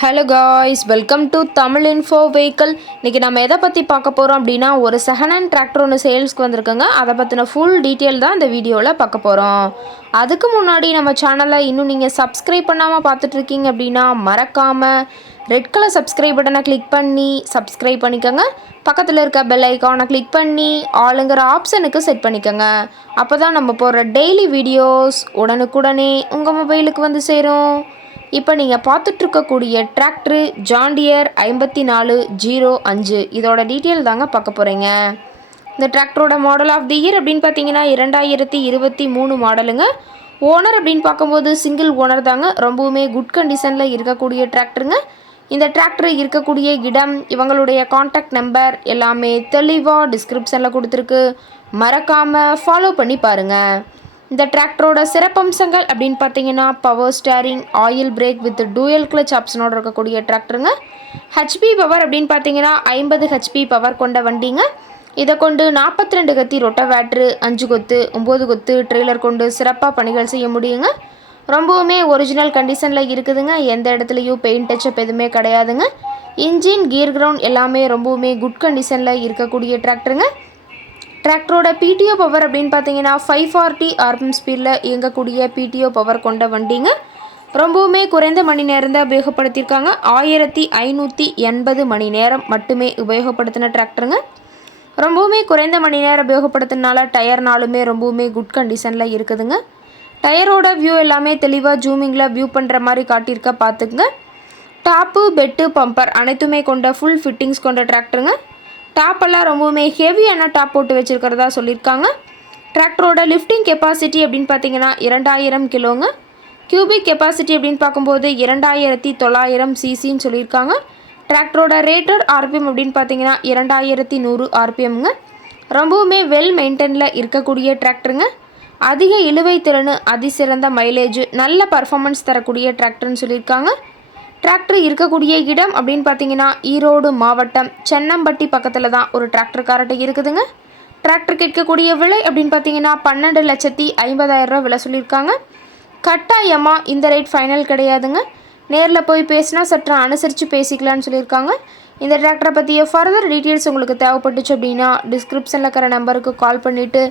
Hello guys, welcome to Tamil info vehicle. இன்றைக்கி நம்ம எதை பற்றி பார்க்க போகிறோம் அப்படின்னா, ஒரு செகண்ட் ஹேண்ட் டிராக்டர் ஒன்று சேல்ஸ்க்கு வந்திருக்குங்க. அதை பற்றின ஃபுல் டீட்டெயில் தான் இந்த வீடியோவில் பார்க்க போகிறோம். அதுக்கு முன்னாடி நம்ம சேனலை இன்னும் நீங்கள் சப்ஸ்கிரைப் பண்ணாமல் பார்த்துட்ருக்கீங்க அப்படின்னா மறக்காமல் ரெட் கலர் சப்ஸ்கிரைப் பட்டனை கிளிக் பண்ணி சப்ஸ்கிரைப் பண்ணிக்கோங்க. பக்கத்தில் இருக்க பெல் ஐக்கானை கிளிக் பண்ணி ஆளுங்கிற ஆப்ஷனுக்கு செட் பண்ணிக்கோங்க. அப்போ தான் நம்ம போடுற டெய்லி வீடியோஸ் உடனுக்குடனே உங்கள் மொபைலுக்கு வந்து சேரும். இப்போ நீங்கள் பார்த்துட்ருக்கக்கூடிய டிராக்டரு ஜாண்டியர் 5405. இதோட டீட்டெயில் தாங்க பார்க்க போகிறீங்க. இந்த டிராக்டரோட மாடல் ஆஃப் தி இயர் அப்படின்னு பார்த்தீங்கன்னா 2023 மாடலுங்க. ஓனர் அப்படின்னு பார்க்கும்போது சிங்கிள் ஓனர் தாங்க. ரொம்பவுமே குட் கண்டிஷனில் இருக்கக்கூடிய டிராக்டருங்க. இந்த டிராக்டர் இருக்கக்கூடிய இடம், இவங்களுடைய காண்டாக்ட் நம்பர் எல்லாமே தெளிவாக டிஸ்கிரிப்ஷனில் கொடுத்துருக்கு. மறக்காமல் ஃபாலோ பண்ணி பாருங்கள். இந்த டிராக்டரோட சிறப்பம்சங்கள் அப்படின்னு பார்த்தீங்கன்னா power steering, oil brake with dual clutch ஆப்ஷனோட இருக்கக்கூடிய டிராக்டருங்க. ஹெச்பி பவர் அப்படின்னு பார்த்தீங்கன்னா 50 ஹெச்பி பவர் கொண்ட வண்டிங்க. இதை கொண்டு 42 கத்தி ரொட்டவேட்ரு, 5 கொத்து 9 கொத்து ட்ரெய்லர் கொண்டு சிறப்பாக பணிகள் செய்ய முடியுங்க. ரொம்பவுமே ஒரிஜினல் கண்டிஷனில் இருக்குதுங்க. எந்த இடத்துலையும் பெயிண்ட் டச்சப் எதுவுமே கிடையாதுங்க. இன்ஜின், கியர் கிரவுண்ட் எல்லாமே ரொம்பவுமே குட் கண்டிஷனில் இருக்கக்கூடிய டிராக்டருங்க. டிராக்டரோட பிடிஓ பவர் அப்படின்னு பார்த்தீங்கன்னா 540 ஆர்பிஎம் ஸ்பீடில் இயங்கக்கூடிய பிடிஓ பவர் கொண்ட வண்டிங்க. ரொம்பவுமே குறைந்த மணி நேரம் தான் உபயோகப்படுத்தியிருக்காங்க. 1580 மணி நேரம் மட்டுமே உபயோகப்படுத்தின டிராக்டருங்க. ரொம்பவுமே குறைந்த மணி நேரம் உபயோகப்படுத்தினால டயர்னாலுமே ரொம்பவுமே குட் கண்டிஷனில் இருக்குதுங்க. டயரோட வியூ எல்லாமே தெளிவாக ஜூமிங்கில் வியூ பண்ணுற மாதிரி காட்டியிருக்க பார்த்துக்குங்க. டாப்பு, பெட்டு, பம்பர் அனைத்துமே கொண்ட ஃபுல் ஃபிட்டிங்ஸ் கொண்ட டிராக்டருங்க. டாப்பெல்லாம் ரொம்பவுமே ஹெவியான டாப் போட்டு வச்சுருக்கிறதா சொல்லியிருக்காங்க. டிராக்டரோட லிஃப்டிங் கெப்பாசிட்டி அப்படின்னு பார்த்தீங்கன்னா 2000 கிலோங்க. கியூபிக் கெப்பாசிட்டி அப்படின்னு பார்க்கும்போது 2900 சிசின்னு சொல்லியிருக்காங்க. டிராக்டரோட ரேட்டட் ஆர்பிஎம் அப்படின்னு பார்த்தீங்கன்னா 2100 ஆர்பிஎம்ங்க. ரொம்பவுமே வெல் மெயின்டைனில் இருக்கக்கூடிய டிராக்டருங்க. அதிக இழுவை திறன், அதிசிறந்த மைலேஜ், நல்ல பர்ஃபார்மன்ஸ் தரக்கூடிய டிராக்டர்னு சொல்லியிருக்காங்க. டிராக்டர் இருக்கக்கூடிய இடம் அப்படின்னு பார்த்தீங்கன்னா ஈரோடு மாவட்டம் சென்னம்பட்டி பக்கத்தில் தான் ஒரு டிராக்டர் கார்ட்ட இருக்குதுங்க. டிராக்டர் கேட்கக்கூடிய விலை அப்படின்னு பார்த்தீங்கன்னா 12,50,000 ரூபா விலை சொல்லியிருக்காங்க. கட்டாயமாக இந்த ரேட் ஃபைனல் கிடையாதுங்க. நேரில் போய் பேசினா சற்று அனுசரித்து பேசிக்கலான்னு சொல்லியிருக்காங்க. இந்த டிராக்டரை பற்றிய ஃபர்தர் டீட்டெயில்ஸ் உங்களுக்கு தேவைப்பட்டுச்சு அப்படின்னா டிஸ்கிரிப்ஷனில் இருக்கிற நம்பருக்கு கால் பண்ணிவிட்டு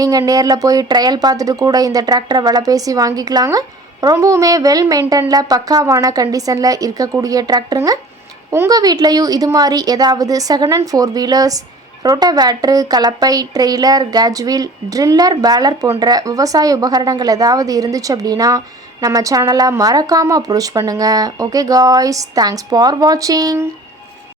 நீங்கள் நேரில் போய் ட்ரையல் பார்த்துட்டு கூட இந்த டிராக்டரை விலை பேசி வாங்கிக்கலாங்க. ரொம்பவுமே வெல் மெயின்டைனில் பக்காவான கண்டிஷனில் இருக்கக்கூடிய டிராக்டருங்க. உங்கள் வீட்லேயும் இது மாதிரி ஏதாவது செகண்ட் ஹேண்ட் 4 வீலர்ஸ், ரொட்டவேட்ரு, கலப்பை, ட்ரெய்லர், கேஜ்வீல், ட்ரில்லர், பேலர் போன்ற விவசாய உபகரணங்கள் ஏதாவது இருந்துச்சு அப்படின்னா நம்ம சேனலை மறக்காமல் அப்ரோச் பண்ணுங்கள். ஓகே காய்ஸ், தேங்க்ஸ் ஃபார் வாட்சிங்.